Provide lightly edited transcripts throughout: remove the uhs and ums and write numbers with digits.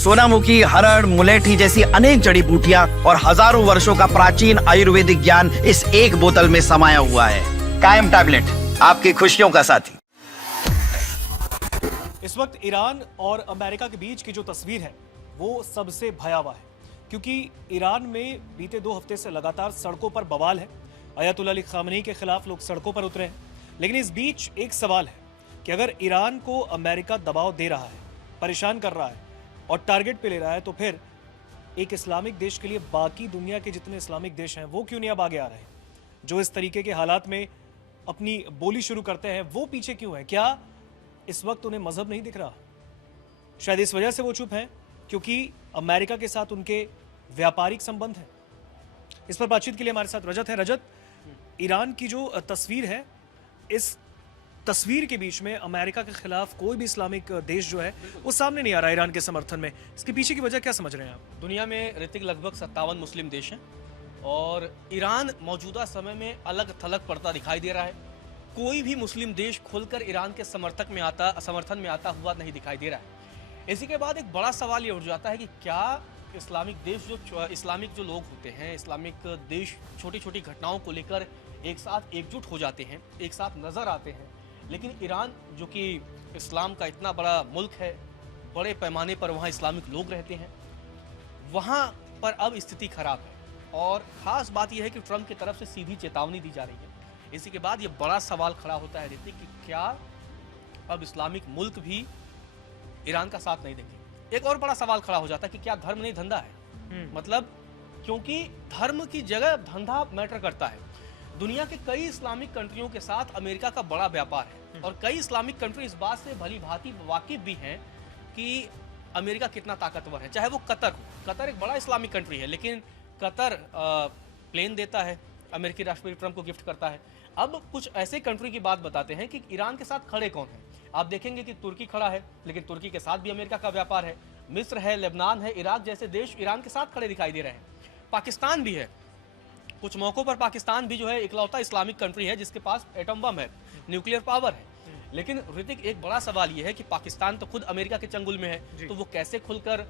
सोनामुखी, हरड़, मुलेठी जैसी अनेक जड़ी बूटियां और हजारों वर्षों का प्राचीन आयुर्वेदिक ज्ञान इस एक बोतल में समाया हुआ है। कायम टैबलेट, आपकी खुशियों का साथी। इस वक्त ईरान और अमेरिका के बीच की जो तस्वीर है वो सबसे भयावह है, क्योंकि ईरान में बीते 2 हफ्ते से लगातार सड़कों पर बवाल है। अयतुल्लाह अली खामनेई के खिलाफ लोग सड़कों पर उतरे हैं। लेकिन इस बीच एक सवाल है कि अगर ईरान को अमेरिका दबाव दे रहा है, परेशान कर रहा है और टारगेट पे ले रहा है, तो फिर एक इस्लामिक देश के लिए बाकी दुनिया के जितने इस्लामिक देश हैं वो क्यों नहीं अब आगे आ रहे हैं? जो इस तरीके के हालात में अपनी बोली शुरू करते हैं वो पीछे क्यों है? क्या इस वक्त उन्हें मजहब नहीं दिख रहा? शायद इस वजह से वो चुप हैं क्योंकि अमेरिका के साथ उनके व्यापारिक संबंध हैं। इस पर बातचीत के लिए हमारे साथ रजत है। रजत, ईरान की जो तस्वीर है, इस तस्वीर के बीच में अमेरिका के खिलाफ कोई भी इस्लामिक देश जो है वो सामने नहीं आ रहा ईरान के समर्थन में। इसके पीछे की वजह क्या समझ रहे हैं आप? दुनिया में ऋतिक लगभग 57 मुस्लिम देश हैं और ईरान मौजूदा समय में अलग थलग पड़ता दिखाई दे रहा है। कोई भी मुस्लिम देश खुलकर ईरान के समर्थन में आता हुआ नहीं दिखाई दे रहा है। इसी के बाद एक बड़ा सवाल ये उठ जाता है कि क्या इस्लामिक देश इस्लामिक जो लोग होते हैं, इस्लामिक देश छोटी छोटी घटनाओं को लेकर एक साथ एकजुट हो जाते हैं, एक साथ नज़र आते हैं। लेकिन ईरान जो कि इस्लाम का इतना बड़ा मुल्क है, बड़े पैमाने पर वहाँ इस्लामिक लोग रहते हैं, वहाँ पर अब स्थिति खराब है। और ख़ास बात यह है कि ट्रंप की तरफ से सीधी चेतावनी दी जा रही है। इसी के बाद ये बड़ा सवाल खड़ा होता है ऋतिक कि क्या अब इस्लामिक मुल्क भी ईरान का साथ नहीं देंगे? एक और बड़ा सवाल खड़ा हो जाता है कि क्या धर्म नहीं धंधा है? मतलब क्योंकि धर्म की जगह धंधा मैटर करता है। दुनिया के कई इस्लामिक कंट्रियों के साथ अमेरिका का बड़ा व्यापार है और कई इस्लामिक कंट्री इस बात से भली भांति वाकिफ भी हैं कि अमेरिका कितना ताकतवर है। चाहे वो कतर हो, कतर एक बड़ा इस्लामिक कंट्री है, लेकिन कतर प्लेन देता है, अमेरिकी राष्ट्रपति ट्रंप को गिफ्ट करता है। अब कुछ ऐसे कंट्री की बात बताते हैं कि ईरान के साथ खड़े कौन है। आप देखेंगे कि तुर्की खड़ा है, लेकिन तुर्की के साथ भी अमेरिका का व्यापार है। मिस्र है, लेबनान है, इराक जैसे देश ईरान के साथ खड़े दिखाई दे रहे हैं। पाकिस्तान भी है, कुछ मौकों पर पाकिस्तान भी जो है इकलौता इस्लामिक कंट्री है जिसके पास एटम बम है, न्यूक्लियर पावर है। लेकिन ऋतिक, एक बड़ा सवाल यह है कि पाकिस्तान तो खुद अमेरिका के चंगुल में है, तो वो कैसे खुलकर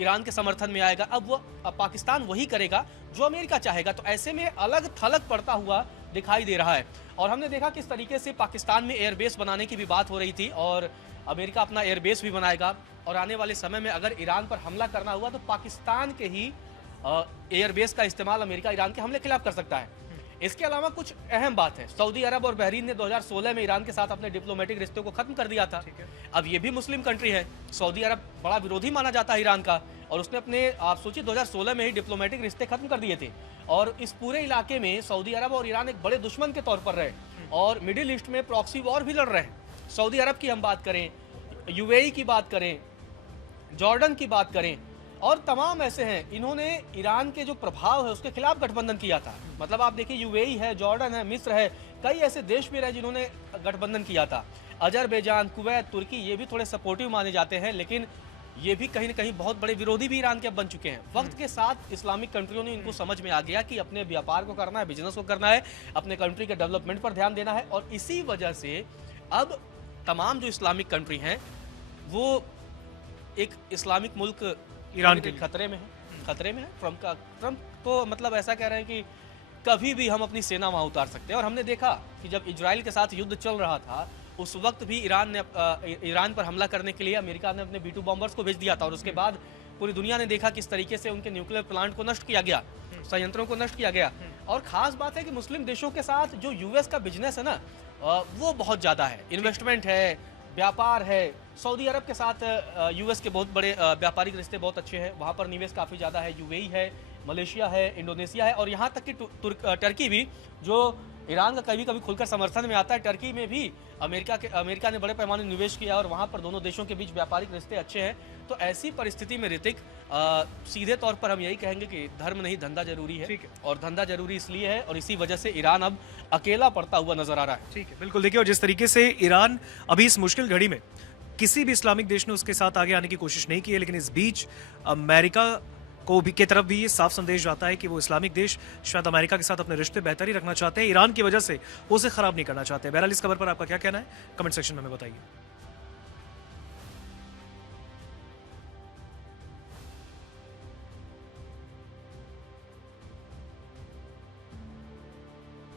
ईरान के समर्थन में आएगा? अब वो पाकिस्तान वही करेगा जो अमेरिका चाहेगा। तो ऐसे में अलग थलग पड़ता हुआ दिखाई दे रहा है। और हमने देखा किस तरीके से पाकिस्तान में एयरबेस बनाने की भी बात हो रही थी और अमेरिका अपना एयरबेस भी बनाएगा। और आने वाले समय में अगर ईरान पर हमला करना हुआ तो पाकिस्तान के ही एयरबेस का इस्तेमाल अमेरिका ईरान के हमले के खिलाफ कर सकता है। इसके अलावा कुछ अहम बात है, सऊदी अरब और बहरीन ने 2016 में ईरान के साथ अपने डिप्लोमेटिक रिश्तों को खत्म कर दिया था। अब ये भी मुस्लिम कंट्री है। सऊदी अरब बड़ा विरोधी माना जाता है ईरान का और उसने अपने, आप सोचिए, 2016 में ही डिप्लोमेटिक रिश्ते खत्म कर दिए थे। और इस पूरे इलाके में सऊदी अरब और ईरान एक बड़े दुश्मन के तौर पर रहे और मिडिल ईस्ट में प्रॉक्सी वॉर भी लड़ रहे हैं। सऊदी अरब की हम बात करें, यूएई की बात करें, जॉर्डन की बात करें और तमाम ऐसे हैं, इन्होंने ईरान के जो प्रभाव है उसके खिलाफ गठबंधन किया था। मतलब आप देखिए, यूएई है, जॉर्डन है, मिस्र है, कई ऐसे देश भी रहे जिन्होंने गठबंधन किया था। अजरबैजान, कुवैत, तुर्की, ये भी थोड़े सपोर्टिव माने जाते हैं, लेकिन ये भी कहीं न कहीं बहुत बड़े विरोधी भी ईरान के अब बन चुके हैं। वक्त के साथ इस्लामिक कंट्रियों ने इनको समझ में आ गया कि अपने व्यापार को करना है, बिजनेस को करना है, अपने कंट्री के डेवलपमेंट पर ध्यान देना है। और इसी वजह से अब तमाम जो इस्लामिक कंट्री हैं वो एक इस्लामिक मुल्क ईरान के खतरे में है। ट्रंप तो मतलब ऐसा कह रहे हैं कि कभी भी हम अपनी सेना वहां उतार सकते हैं। और हमने देखा कि जब इजराइल के साथ युद्ध चल रहा था उस वक्त भी ईरान पर हमला करने के लिए अमेरिका ने अपने B-2 बॉम्बर्स को भेज दिया था और उसके बाद पूरी दुनिया ने देखा किस तरीके से उनके न्यूक्लियर प्लांट को नष्ट किया गया, संयंत्रों को नष्ट किया गया। और खास बात है कि मुस्लिम देशों के साथ जो यूएस का बिजनेस है ना, वो बहुत ज़्यादा है, इन्वेस्टमेंट है, व्यापार है। सऊदी अरब के साथ यूएस के बहुत बड़े व्यापारिक रिश्ते बहुत अच्छे हैं, वहाँ पर निवेश काफ़ी ज़्यादा है। यूएई है, मलेशिया है, इंडोनेशिया है और यहाँ तक कि टर्की भी, जो ईरान का कभी कभी खुलकर समर्थन में आता है। टर्की में भी अमेरिका ने बड़े पैमाने निवेश किया और वहाँ पर दोनों देशों के बीच व्यापारिक रिश्ते अच्छे हैं। तो ऐसी परिस्थिति में ऋतिक, सीधे तौर पर हम यही कहेंगे कि धर्म नहीं धंधा जरूरी है। और धंधा जरूरी इसलिए है और इसी वजह से ईरान अब अकेला पड़ता हुआ नजर आ रहा है। ठीक है, बिल्कुल। देखिए, और जिस तरीके से ईरान अभी इस मुश्किल घड़ी में किसी भी इस्लामिक देश ने उसके साथ आगे आने की कोशिश नहीं की है, लेकिन इस बीच अमेरिका को भी की तरफ भी ये साफ संदेश जाता है कि वो इस्लामिक देश शायद अमेरिका के साथ अपने रिश्ते बेहतर ही रखना चाहते हैं, ईरान की वजह से वो उसे खराब नहीं करना चाहते। बहरहाल इस खबर पर आपका क्या कहना है, कमेंट सेक्शन में हमें बताइए।